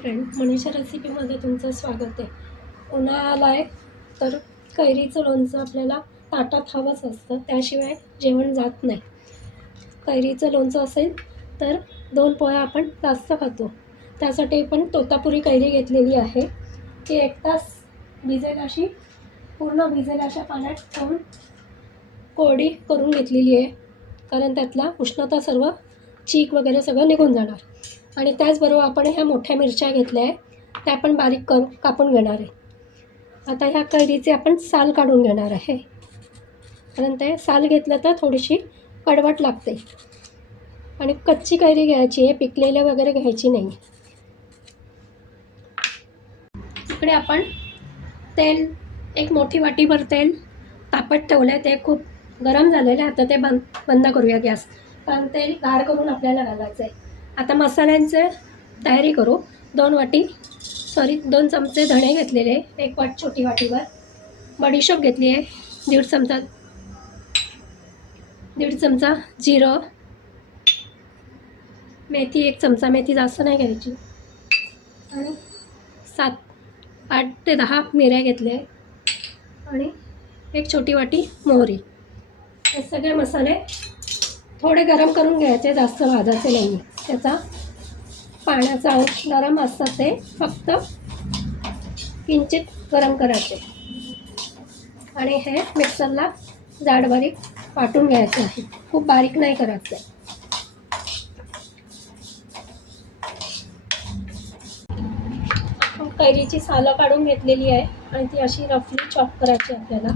Friend, Manisha रेसिपीमध्ये तुमचं स्वागत आहे. उन्हाळा आला आहे तर कैरीचं लोणचं आपल्याला ताटात हवंच असतं, त्याशिवाय जेवण जात नाही. कैरीचं लोणचं असेल तर 2 पोळ्या आपण जास्त खातो. त्यासाठी पण तोतापुरी कैरी घेतलेली आहे. ती 1 तास भिजेल पूर्ण भिजेल अशा पाण्यात ठेवून कोरडी करून घेतलेली आहे, कारण त्यातला उष्णता सर्व चीक वगैरे सगळं निघून जाणार. आणि त्याचबरोबर आपण ह्या मोठ्या मिरच्या घेतल्या आहे, त्या आपण बारीक कापून घेणार आहे. आता ह्या कैरीचे आपण साल काढून घेणार आहे, कारण ते साल घेतलं तर थोडीशी कडवट लागते. आणि कच्ची कैरी घ्यायची आहे, पिकलेल्या वगैरे घ्यायची नाही. इकडे आपण तेल, एक मोठी वाटीभर तेल तापत ठेवलं आहे. ते खूप गरम झालेलं आहे. आता ते बंद करूया गॅस, कारण तेल गार करून आपल्याला घालायचं आहे. आता मसाल्यांचे तयारी करू. 2 चमचे धणे घेतलेले, 1 छोटी वाटीभर बडीशोप घेतली आहे, 1.5 चमचा जिरं, मेथी 1 चमचा, मेथी जास्त नाही घ्यायची, आणि 8 ते 10 मिऱ्या घेतल्या आणि 1 छोटी वाटी मोहरी. हे सगळे मसाले थोडे गरम करून घ्यायचे, जास्त भाजायचे नाही. त्याचा पाण्याचा अंश गरम असतात, ते फक्त किंचित गरम करायचे. आणि हे मिक्सरला जाड बारीक वाटून घ्यायचं आहे, खूप बारीक नाही करायचं आहे. आपण कैरीची सालं काढून घेतलेली आहे आणि ती अशी रफली चॉप करायची आपल्याला.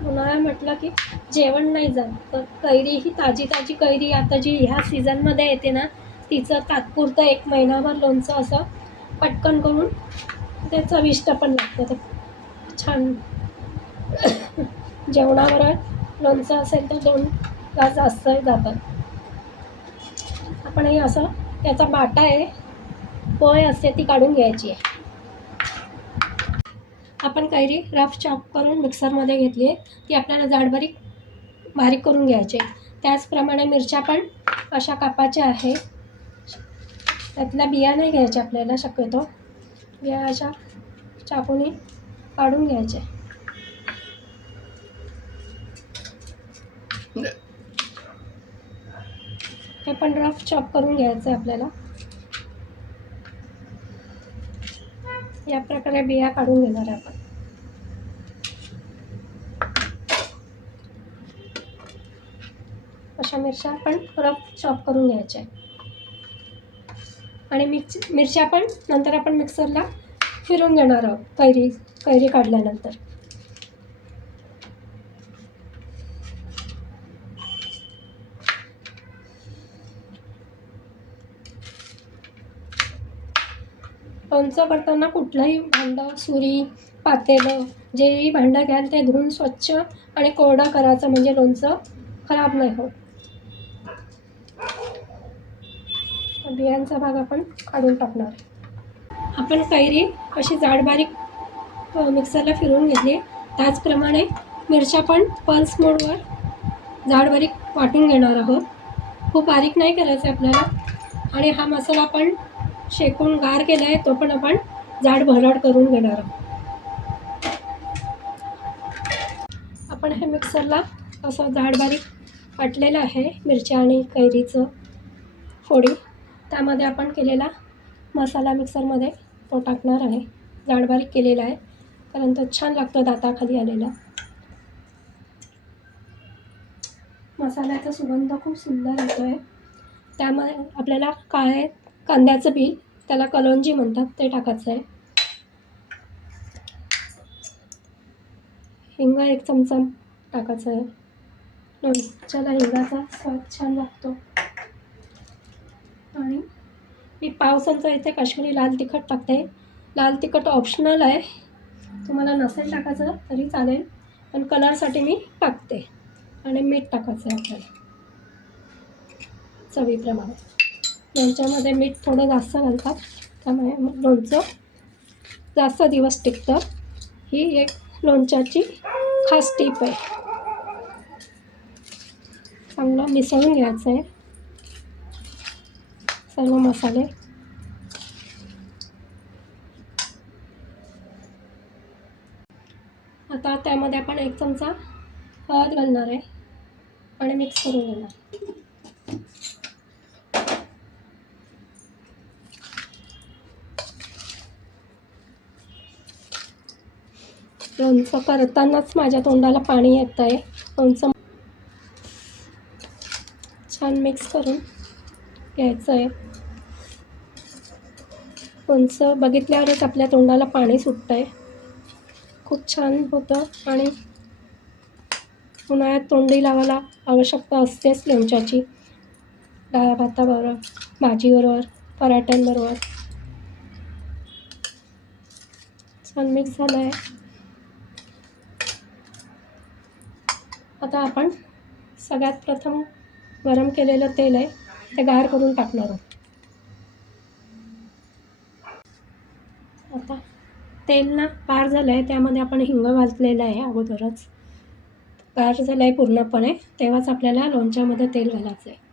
उन्हाळा म्हटलं की जेवण नाही जात, तर कैरी ही ताजी कैरी आता जी ह्या सीझनमध्ये येते ना, तिचं तात्पुरतं 1 महिनाभर लोणचं असं पटकन करून ते चविष्ट पण लागतं. ते छान जेवणावर लोणचं असेल तर 2 घास जास्त जातात. आपण हे असं, त्याचा बाटा आहे, पोळी असते ती काढून घ्यायची आहे. आपण कैरी रफ चॉप करून मिक्सरमध्ये घेतली आहे, ती आपल्याला जाड बारीक करून घ्यायची आहे. त्याचप्रमाणे मिरच्या पण अशा कापाच्या आहे. त्यातल्या बिया नाही घ्यायच्या आपल्याला, शक्यतो बिया अशा चाकूने काढून घ्यायच्या. हे पण रफ चॉप करून घ्यायचं आहे आपल्याला. या प्रकारे बिया काढून घेणार आहे आपण. अशा मिरच्या पण रफ चॉप करून घ्यायच्या. आणि मिरच्या पण नंतर आपण मिक्सरला फिरून घेणार आहोत कैरी काढल्यानंतर. लोणचं करताना कुठलंही भांडं, सुरी, पातेलं, जेही भांडं घ्याल ते धुवून स्वच्छ आणि कोरडं करायचं, म्हणजे लोणचं खराब नाही होत. बियांचा भाग आपण काढून टाकणार. आपण कैरी अशी जाड बारीक मिक्सरला फिरवून घेतली. त्याचप्रमाणे मिरच्या पण पल्स मोडवर जाड बारीक वाटून घेणार आहोत. खूप बारीक नाही करायचं आपल्याला. आणि हा मसाला आपण शेकून गार केला आहे, तो पण आपण जाड भरड करून घेणार आहोत. आपण हे मिक्सरला असं जाड बारीक वाटलेलं आहे, मिरच्या आणि कैरीचं फोडी. त्यामध्ये आपण केलेला मसाला मिक्सरमध्ये तो टाकणार आहे, जाड बारीक केलेला आहे, कारण तो छान लागतो दाताखाली आलेला. मसाल्याचा सुगंध खूप सुंदर येतो आहे. त्यामध्ये आपल्याला काळे कांद्याचं बी, त्याला कलोंजी म्हणतात, ते टाकायचं आहे. हिंग 1 चमचा टाकायचं आहे. लोणच्याला हिंगाचा स्वाद छान लागतो. आणि मी 1/2 चमचा इथे काश्मीरी लाल तिखट टाकते. लाल तिखट ऑप्शनल आहे, तुम्हाला नसेल टाकायचं तरी चालेल, पण कलरसाठी मी टाकते. आणि मीठ टाकायचं आहे आपल्याला चवीप्रमाणे. लोणच्यामध्ये मीठ थोडं जास्त घालतात, त्यामुळे लोणचं जास्त दिवस टिकतं. ही एक लोणच्याची खास टीप आहे. चांगलं मिसळून घ्यायचं आहे सर्व मसाले. आता त्यामध्ये आपण 1 चमचा हळद घालणार आहे आणि मिक्स करून घेणार. लोणचं करतानाच माझ्या तोंडाला पाणी येत आहे. लोणचं छान मिक्स करून घ्यायचं आहे. लोणचं बघितल्यावरच आपल्या तोंडाला पाणी सुटतं आहे. खूप छान होतं आणि उन्हाळ्यात तोंडी लावायला आवश्यकता असतेच लोणच्याची. डाळ भाताबरोबर, भाजीबरोबर, पराठ्यांबरोबर. छान मिक्स झालं आहे. आता आपण सगळ्यात प्रथम गरम केलेलं तेल आहे ते गार करून टाकणार आहोत. आता तेल ना गार झालं आहे, त्यामध्ये आपण हिंग घातलेलं आहे अगोदरच. गार झालं आहे पूर्णपणे, तेव्हाच आपल्याला लोणच्यामध्ये तेल घालायचं आहे.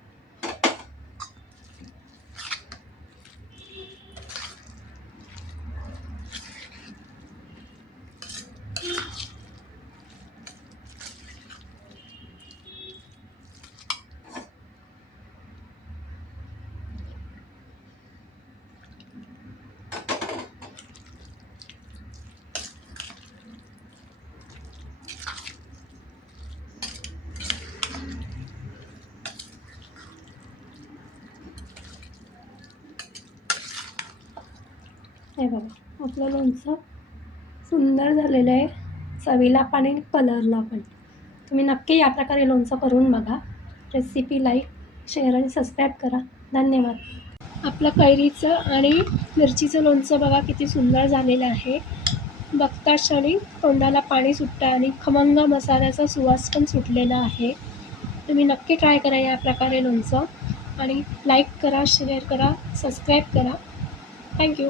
हे बघा आपलं लोणचं सुंदर झालेलं आहे, चवीला पण आणि कलरला पण. तुम्ही नक्की या प्रकारे लोणचं करून बघा. रेसिपी लाईक, शेअर आणि सबस्क्राईब करा. धन्यवाद. आपलं कैरीचं आणि मिरचीचं लोणचं बघा किती सुंदर झालेलं आहे. बघताच क्षणी तोंडाला पाणी सुटतं आणि खमंग मसाल्याचा सुवास पण सुटलेला आहे. तुम्ही नक्की ट्राय करा या प्रकारे लोणचं आणि लाईक करा, शेअर करा, सबस्क्राईब करा. थँक्यू.